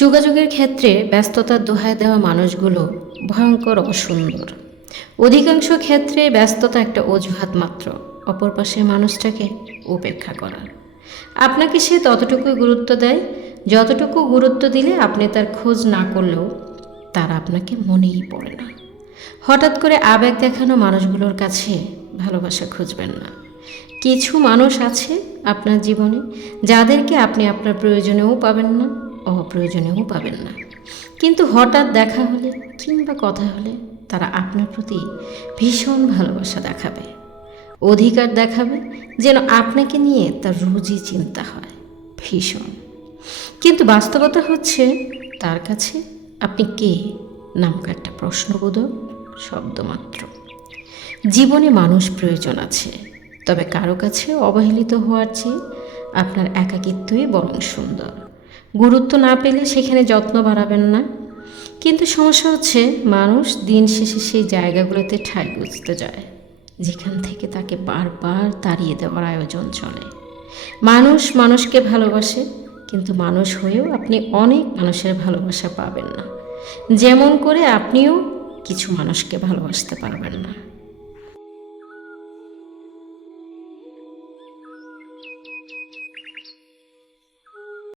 যোগাযোগের ক্ষেত্রে ব্যস্ততার দোহাই দেওয়া মানুষগুলো ভয়ঙ্কর অসুন্দর। অধিকাংশ ক্ষেত্রে ব্যস্ততা একটা অজুহাত মাত্র, অপর পাশের মানুষটাকে উপেক্ষা করার। আপনাকে সে ততটুকুই গুরুত্ব দেয় যতটুকু গুরুত্ব দিলে আপনি তার খোঁজ না করলেও তার আপনাকে মনেই পড়ে না। হঠাৎ করে আবেগ দেখানো মানুষগুলোর কাছে ভালোবাসা খুঁজবেন না। কিছু মানুষ আছে আপনার জীবনে যাদেরকে আপনি আপনার প্রয়োজনেও পাবেন না, অপ্রয়োজনেও পাবেন না, কিন্তু হঠাৎ দেখা হলে কিংবা কথা হলে তারা আপনার প্রতি ভীষণ ভালোবাসা দেখাবে, অধিকার দেখাবে, যেন আপনাকে নিয়ে তার রোজই চিন্তা হয় ভীষণ। কিন্তু বাস্তবতা হচ্ছে তার কাছে আপনি কে নামক একটা প্রশ্নবোধক শব্দমাত্র। জীবনে মানুষ প্রয়োজন আছে, তবে কারো কাছে অবহেলিত হওয়ার চেয়ে আপনার একাকিত্বই বরং সুন্দর। গুরুত্ব না পেলে সেখানে যত্ন বাড়াবেন না, কিন্তু সমস্যা হচ্ছে মানুষ দিন শেষে সেই জায়গাগুলোতে ঠাঁই বুঝতে যায় যেখান থেকে তাকে বারবার তাড়িয়ে দেওয়ার আয়োজন চলে। মানুষ মানুষকে ভালোবাসে, কিন্তু মানুষ হয়েও আপনি অনেক মানুষের ভালোবাসা পাবেন না, যেমন করে আপনিও কিছু মানুষকে ভালোবাসতে পারবেন না।